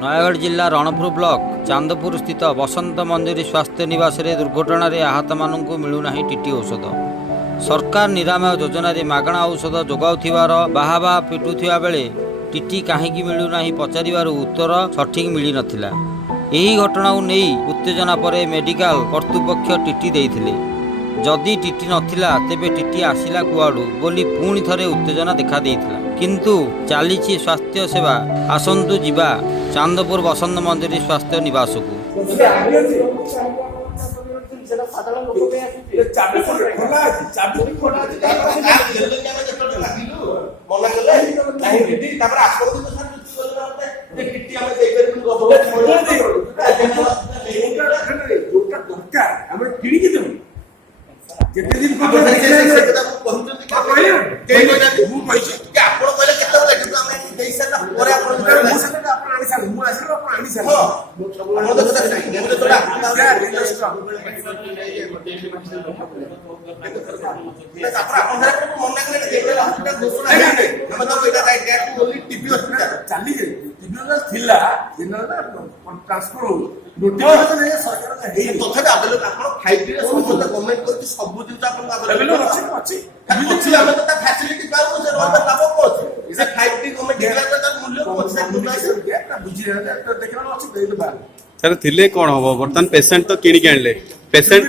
नयगढ़ जिला रणपुर ब्लॉक चांदपुर स्थित बसंत मंदिर स्वास्थ्य निवास रे दुर्घटन आहत मानू मिलूना टीटी औषध। सरकार निरामय योजना मागणा औषध जोगाउथिबार बाहा पिटुथिबा बेले टीटी कहीं मिलूना पचार उत्तर सठिक मिल नथिला। एही घटना को नहीं उत्तेजना पर मेडिकल कर्तृपक्ष टीटी देइथिले। जदि टीटी नथिला तेबे टीटी आसिला कुआडू बोली पुणी थरे उत्तेजना देखा देइथिला। किंतु चलीछि स्वास्थ्य सेवा। आसंतु जिबा चांदपुर बसंत मंदिर स्वास्थ्य निवास को। सर थिले कौन हम बर्तमान पेसेंट तो किणी के आनले पेसेंट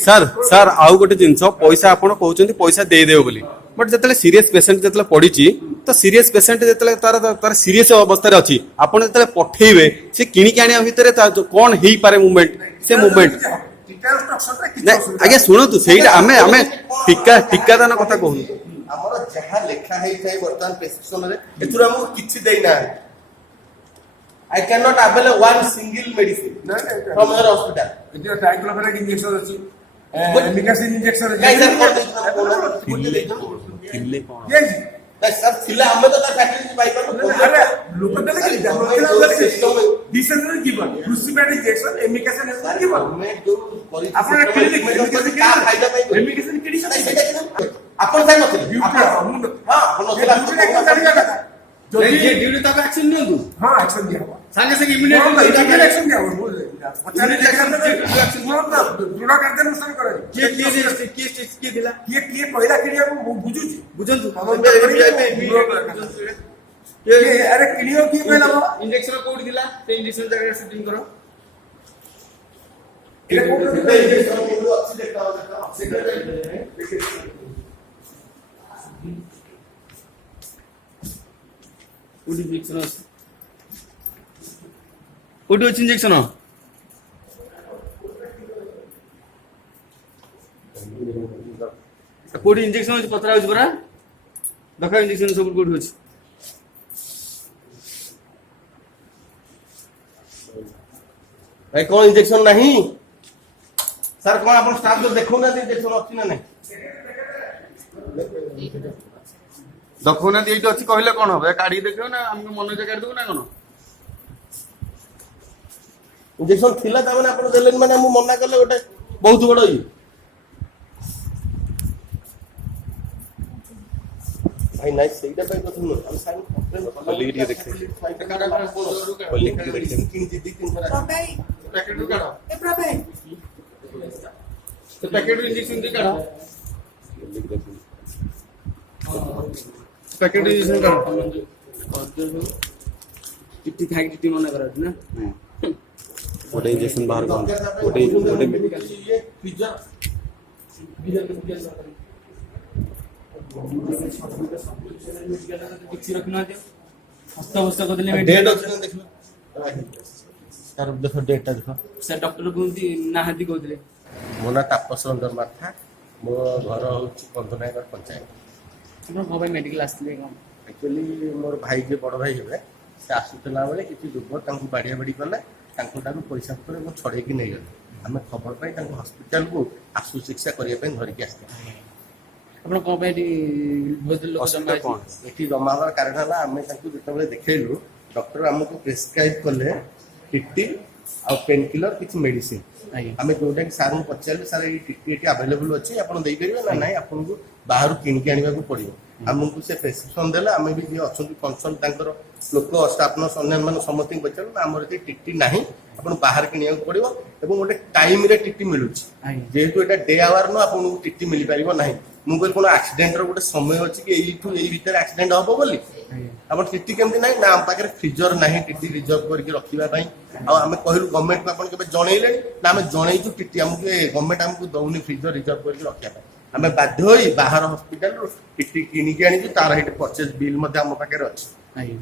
सर सर आउ गोटे जिनस पैसा आपण कहउछन्ती पैसा दे देबो बोली बट जतले सीरियस पेसेंट जतले पड़ीची तो सीरियस पेसेंट जतले तार तार सीरियस अवस्था रे अछि आपण जतले पठेइबे से किणी के आनिया भितरे कोन हेई पारे मूवमेंट से मूवमेंट आगे शुणु से आम टीका टीकादान कथा कहूँ हमर जहा लेखा है थाई वर्तमान प्रेस्क्रिप्शन रे एथुरा हम किछि देइना I can not avail one single medicine from your hospital it diclofenac injection अछि मिकासिन इंजेक्शन अछि थिले कोन सर थिला हम तो फैक्ट्री बाई पर अरे लोक देले सिस्टम डिसेंटर जीवन क्रूसिफाइड इंजेक्शन एमिकेशन है जीवन गवर्नमेंट जो आपण क्लिनिक में का फायदा पाई एमिकेशन किडी आपण साइ नथिले हां आपण नथिले जदि ये ड्यूटी तक एक्शन नियंतु हां एक्शन दिया संगे संगे इमीडिएटली एक्शन दिया पचारे एक्शन दृढ़ कार्यानुष्ठान करे के दिला के पहिला क्रिया को बुझुची बुझंतु अरे क्लियर की पहिला इंजेक्शन कोड दिला ते इंजेक्शन जगह शूटिंग करो ये कोड इंजेक्शन कोड अच्छी देखता हो सेक्रेटरी कोडी इंजेक्शन कोडी अछि इंजेक्शन कोडी इंजेक्शन अछि पतरा अछि बरा देखा इंजेक्शन सब कोडी अछि भाई कौन इंजेक्शन नहीं सर कौन अपन स्टाफ को देखो ना इंजेक्शन अछि ना नहीं देखो ना एइट अछि कहले कोन होबे काढी देखियो ना हम मन जे काढी दउ ना कोन इंजेक्शन थिला त माने अपन देलेन माने हम मना करले गोटे बहुत बड़ ई भाई नाइस सेटा पे तो सुनो हम साइन बोली के देखते बोली के मेडिसिन किन जी दी तीन तरह पैकेट रू काढो ए प्रभे तो पैकेट इंजेक्शन दे काढो पैकेट इंजेक्शन काढो टिटी खाई टिटी मना करत ना गोटे इंजेक्शन बाहर कोन गोटे गोटे मेडिकल ये पिज्जा किछि रखना दे हस्ता हस्ता को दिले डेट अछि देखलो सर देखो डेटटा देखो सर डॉक्टर कोंती नाहदी को दिले मोना तापस रंजन माथा मो घर होछि बंधनागर पंचायत हम को भाई मेडिकल आस्ते काम एक्चुअली मोर भाई जे बड़ भाई हेबे से आसुतला बेले किछि दुर्बल तांको बाडिया बाडी करले तांको ताको पैसा पर मो छड़े की नै गले हमें खबर पाई तांको हॉस्पिटल को आसु चिकित्सा करिया पे धरि के आस्ते आपण को पे बहुत लोग जमा कौन एठी जमा हवार कारण हला हमें तांको जेतबे देखैलु डॉक्टर हमको प्रेस्क्राइब करले टीटी ଆଉ ପେନ୍ କିଲର କିଛି ମେଡିସିନ ଆଜ୍ଞା ଆମେ ଯୋଉଟା କି ସାର୍ଙ୍କୁ ପଚାରିଲୁ ସାର୍ ଏଇ ଟିଟି ଏଠି ଆଭେଲେବୁଲ ଅଛି ଆପଣ ଦେଇପାରିବେ ନା ନାହିଁ ଆପଣଙ୍କୁ ବାହାରୁ କିଣିକି ଆଣିବାକୁ ପଡିବ ଆମକୁ ସେ ପ୍ରେସକ୍ରିପସନ ଦେଲେ ଆମେ ବି ଯିଏ ଅଛନ୍ତି କନସଲ୍ଟ ତାଙ୍କର ଲୋକ ଷ୍ଟାଫ୍ ନର୍ସ ଅନ୍ୟାନ୍ୟ ମାନେ ସମସ୍ତଙ୍କୁ ପଚାରିଲୁ ନା ଆମର ଏଠି ଟିଟି ନାହିଁ ଆପଣ ବାହାରେ କିଣିବାକୁ ପଡିବ ଏବଂ ଗୋଟେ ଟାଇମରେ ଟିଟି ମିଳୁଛି ଆଜ୍ଞା ଯେହେତୁ ଏଇଟା ଡେ ଆୱାର ନୁହଁ ଆପଣଙ୍କୁ ଟିଟି ମିଳିପାରିବ ନାହିଁ ମୁଁ କହିଲି କଣ ଆକ୍ସିଡେଣ୍ଟର ଗୋଟେ ସମୟ ଅଛି କି ଏଇଠୁ ଏଇ ଭିତରେ ଆକ୍ସିଡେଣ୍ଟ ହବ ବୋଲି ଆଜ୍ଞା ଆପଣ ଟିଟି କେମିତି ନାହିଁ ନା ଆମ ପାଖରେ ଫ୍ରିଜର ନାହିଁ ଟିଟି ରିଜର୍ଭ କରିକି ରଖିବା ପାଇଁ ଆଉ ଆମେ କହିଲୁ ଗଭର୍ଣ୍ଣମେଣ୍ଟକୁ ଆପଣ କେବେ ଜଣେଇଲେଣି ନା ଆମେ ଜଣେଇଛୁ ଟିଟି ଆମକୁ ଗଭର୍ଣ୍ଣମେଣ୍ଟ ଆମକୁ ଦଉନି ଫ୍ରିଜର ରିଜର୍ଭ କରିକି ରଖିବା ପାଇଁ ଆମେ ବାଧ୍ୟ ହୋଇ ବାହାର ହସ୍ପିଟାଲରୁ ଟିଟି କିଣିକି ଆଣିଛୁ ତାର ଏଠି ପରଚେଜ ବିଲ୍ ମଧ୍ୟ ଆମ ପାଖରେ ଅଛି ଆଜ୍ଞା